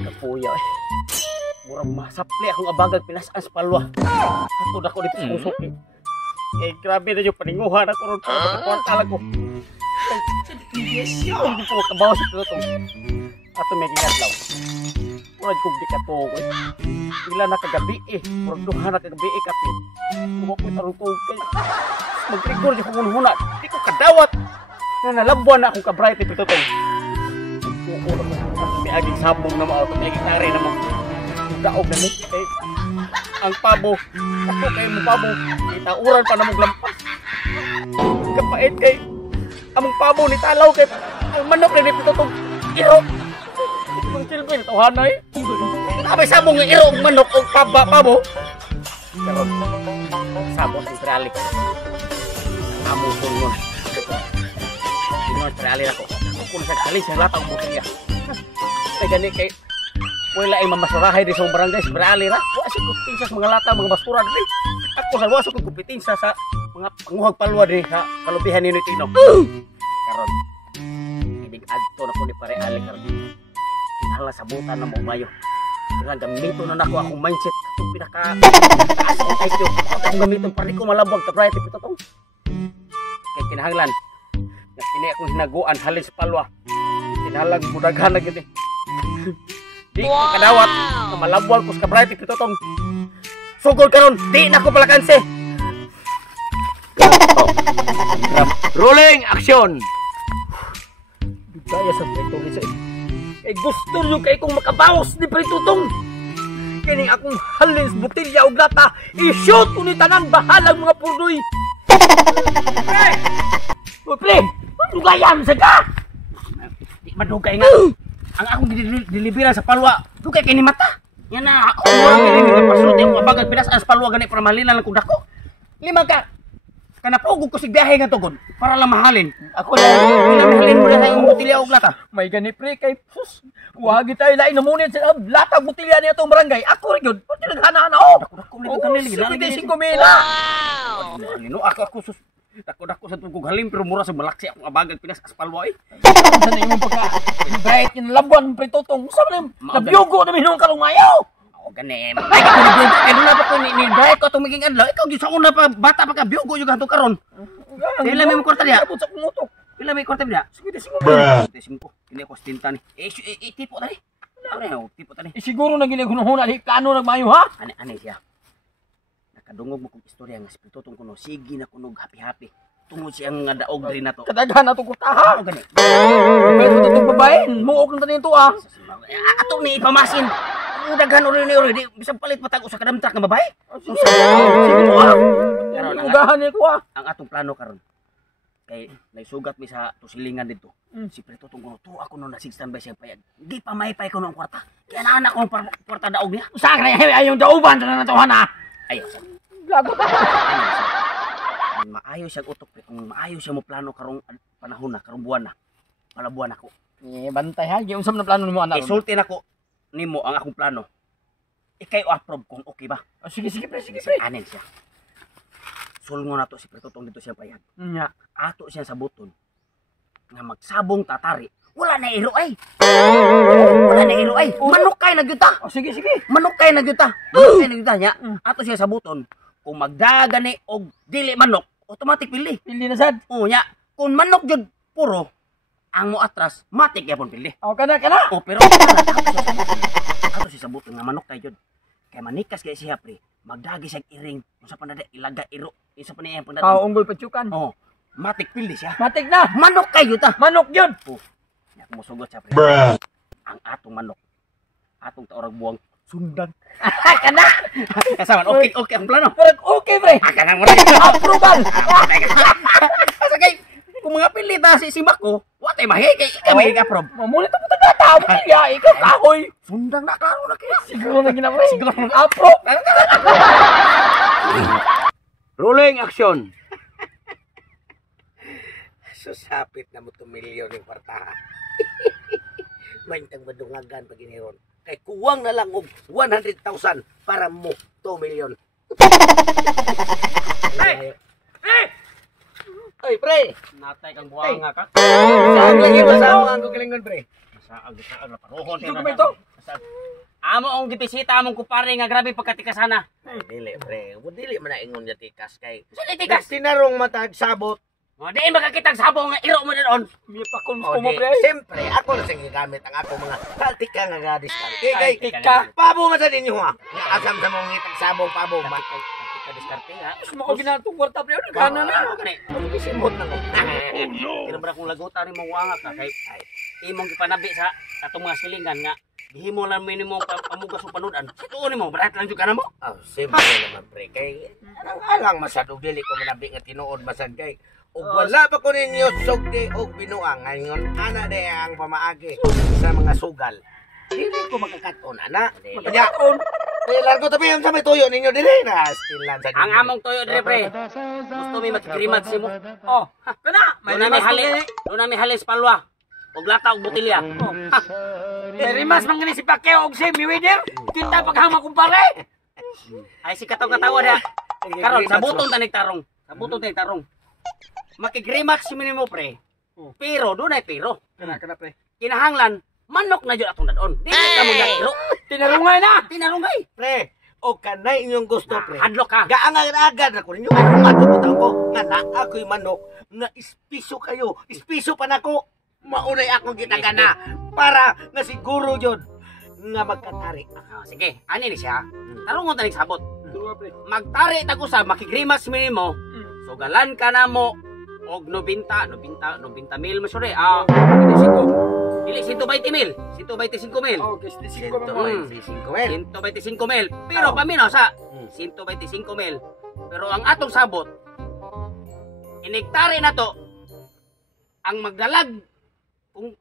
Kapuya eh. Murang masapli akong abagag pinasaan sa palwa. Hatod ako dito sa kusok eh. Eh, grabe na yung paninguhan ako ron pa. Pagkakwartala ko. Hindi ko makabawa sa pilotong. Ato may ginadlaw. Murag kong di katong eh. Pila na kagabi eh. Murag duha na kagabi eh kapit. Kumapoy tarong tugkay. Mag-trigger yung hunhuna. Di ko kadawat. Na nalabuan na akong kabright eh pilotong. Kukulang mo. May aging sabong na mga auto. May aging nari na mga daog na nito eh. Ang pabo. Ako kayo mo pabo. Itauran pa na mong lampas. Kapait kay among pabo ni talaw kay ang manok na nito itong iro. Ang silbil, tawanay. Abay sabong ng iro, ang manok, o pabo. Pero, sabong sa Israeli ko. Among tulungan. Tulungan sa Israeli ako. Kung sa kalis, yung latang bukiya. Kaya gani kay wala ay mamasurahay di sa barangay sa Israeli ra. Wala siya kumpitinsa sa mga lata, mga basura di. Ako sa waso kong kumpitinsa sa mga panguhag palwa di sa kalubihan ni Tino. Karon, ibig adto na ko ni pare Ali karon. Kinahanglan sabutan na mo bayo. Kailangan gamito na nako akong mindset katong pinaka taas ang IQ. Akong gamiton para di ko malabog ka bright ito tong. Kay kinahanglan na kini akong hinaguan halin sa palwa. Kinahanglan budaghan na gid. Di ko kadawat na malabwal ko sa bright ito tong. Sugod karon, di na ko palakanse. Rolling action. Daya sa pretong isa. Eh gusto nyo kay kong makabawas ni pretutong. Kini akong halins butilya og lata. I-shoot ko ni tanan bahalang mga purdoy. Pre! O pre! Dugayan sa ka! Di madugay nga. Ang akong dilibiran sa palwa. Dugay kay ni mata. Yan na. Ako mo pasulti mo abagag pinasaan sa palwa gani para malinan lang kung dako. Lima ka. Kanapugog ko si biyahe nga tugod para lang mahalin. Ako na mahalin mo na sa iyong butilya og lata. May gani pre kay sus. Wagi tayo lain na munit sa lata butilya niya itong barangay. Ako rin yun. Pwede naghana-hana ako. Dako nito kanili. Sige 5 mila. Wow! Ako sus. Dako sa tugog halim pero mura sa malaksi akong abagag pinas sa palwa eh. Sa na imong pagka invite yung labuan pre totong. Sa na nabyugo na minong kalungayaw. Ganem. Ay kay na pa ko ni dai ko tumiging adlaw. Ikaw gyud sa una pa bata pa ka biugo jud hanto karon. Pila may mo kwarta diha? Abot sa kumutok. Pila may kwarta diha? 55. 55. Kini ko stinta ni. Tipo tani. Ano tipo tani? Siguro na gini hunahuna ni kano nagmayo ha? Ani siya. Nakadungog mo kong istorya nga espiritu tong kuno sige na kunog happy-happy. Tungod siyang nga daog diri na to. Kadaghan na to ko taha. Gani. Pero to babae, muok lang tani to ah. Ato ni ipamasin. Daghan uri ni uri, bisang palit matag usa ka damtrak nga babae. Sige to ah. Karon ugahan ni ko ah. Ang atong plano karon kay naisugat mi sa tusilingan dito. Si Preto tong kuno to ako no nasigstand by siya payag. Di pa maipay ko ng kwarta. Kaya naanak ko ng kwarta daog niya. Usa ka na ayaw dauban na natuhan ah. Ayaw siya. Lagot. Maayo siya utok pre kung maayo siya mo plano karong panahon na, karong buwan na. Palabuan ako. Bantay ha, giusam na plano nimo anak. Isulti nako nimo ang akong plano. Ikay approve kung okay ba? Sige pre. Anen siya. Sulngo na to si Preto tong dito siya payag. Nya. Ato siya sa buton nga magsabong tatari. Wala na iro ay. Manok kay nagyuta. Sige. Manok kay nagyuta nya. Ato siya sa buton. Kung magdagani og dili manok, automatic pili. Pili na sad. O nya. Kung manok jud puro ang mo atras, matik yapon pili. O kana. O pero ato siya sa buton nga manok kay jud. Kay manikas kay siya pre. Magdagi siya iring. Unsa pa na ilaga iro. Isa pa niya pun. Unggol patsukan. Oh. Matik pili siya. Matik na. Manok kayo ta. Manok yun. Nya kumusugot siya pre. Ang atong manok. Atong taorag buwang sundan. Kana. Kasaman okay ang plano. Pero okay pre. Kana mo. Approval. Asa kay kung mga pilita si simbak ko, wa tay mahi kay kami approve. Mamuli ta puta ka tao ya ikaw kahoy. Sundan na klaro na kay. Siguro na ginapre. Siguro approve. Rolling action. Susapit na mo 2 milyon yung kwarta. Maintang madungagan pag iniron. Kay kuwang na lang og 100,000 para mo 2 milyon. Oy, pre. Natay kang buhanga ka. Saan lagi mo sa ang kugalingon, pre? Saan na paruhon. Ito kumento. Amo ang gibisita among kupare nga grabe pagkatikasana. Dili, pre. Dili man na ingon niya tikas kay. Saan itikas? Tinarong matag sabot. O, di makakitag sabong nga iro mo doon. May pa kung O, mo, di, pre. siyempre, ako na sige gamit ang ako mga kaltika nga gadis. Kay, Kaltika. pabo man sa ninyo ha. Nga asam sa mong ngitag sabong pabo. Ka diskarte ha. Gusto mo ko ginatong kwarta, pre. Nagkana na. Ano kani? Simot na ko. Kinabra kong lagutan ni mong wanga ka kay imong gipanabi sa atong mga silingan nga gihimo lang minimo pamugas o panudan. Tuon nimo, berat lang jud kana mo. Oh, simple naman, pre. Kay, alang masadong dili ko manabi nga tinuod masad kay. Ug wala pa ko ninyo sugdi og binuang ngayon ana de ang pamaagi sa mga sugal. Dili ko magkakaton ana. Magkakaton. Kaya largo tabi ang sa may tuyo ninyo dili na still lang sa Ang among toyo dire pre. Gusto mi makikrimat simo. Oh, kana. May Doon rimas hali. hali. Doon halis palwa. Og lata og botilya. May rimas man gani si Pacquiao og si Mayweather. Kita paghama kumpare. Ay si kataw-katawa da. Karon sa butong tanig tarong. Sa butong tanig tarong. Makigrimat si minimo pre. Pero doon ay pero. Kana pre. Kinahanglan manok na jud atong dadon. Dili ka mo iro. Tinarungay na. Tinarungay. pre. O kanay inyong gusto pre. Hadlok ka. Gaangan-agad ako ninyo. Ano matututaw ko? Nga na ako'y manok na ispiso kayo. Ispiso pa nako. Maunay akong ginagana. Para nga siguro yun nga magkatari. Ah, sige, ani ni siya. Tarungon tanig sabot. Duwa pre. Magtari tag usab makigrimas minimo. So galan ka na mo og 90 mil masure. Ah, dili 120 mil. 125 mil. Oh, guys, di 5 mo. 125 mil. Pero paminaw sa 125 mil. Pero ang atong sabot iniktari na to ang magdalag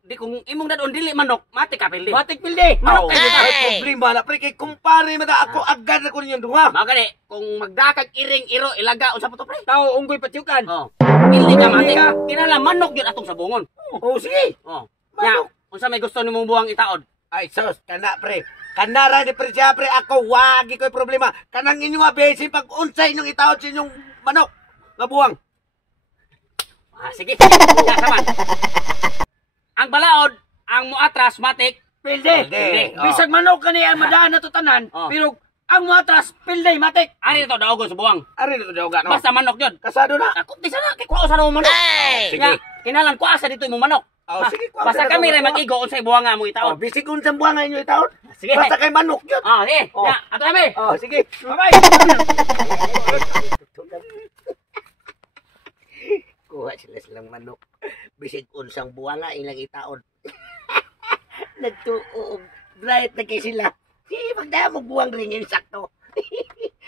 kung imong dadon dili manok, mati ka pildi. Matik pildi. Manok Oh, kayo dito. ay problema na pre kay kumpare mata ako agad ako ninyong duha. Mao gani kung magdakag iring iro ilaga unsa pa to pre? Tao unggoy patyukan. Oh. Pildi ka mati. Pildi ka. Kinala manok gyud atong sabungon. Oh sige. Oh. Manok. Ya, unsa may gusto nimong buwang itaod? Ay sus kana pre. Kanara di pre siya pre ako wagi ko'y problema. Kanang inyong abesi pag unsay inyong itaod sa inyong manok nga buwang. Ah, sige. Ya, saman. Ang balaod, ang muatras matik. Pildi. Pildi. Oh. Bisag manok kani ang madaan na to tanan, Oh. pero ang matras pildi matik. Ari to daogon sa buwang. Ari na daw no. Basta manok yun. Kasado na. Ako di sana kay kuha sa manok. Sige. Nga, kinalan kuha sa dito imong manok. Oh, Ah, sige, kuha basta sa kami daw, rin kuha. mag-igo unsay buwanga mo Oh, itaod. bisig unsang buwang nga inyo itaod. Sige. Basta kay manok yun. Ah, sige. Oh. Ya, ato kami. Oh, sige. Bye. Kuha sila silang manok. Bisig unsang buwang nga ilang itaod. Nagtuog. Bright na kay sila. Sige, magdaya mo buwang ring yung sakto.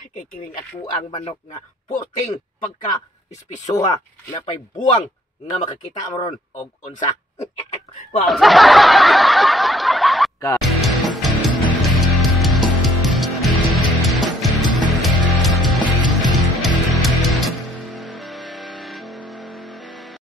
Kay kiring ako ang manok nga puting pagka ispisuha na pa'y buwang nga makakita mo ron og unsa. Wow.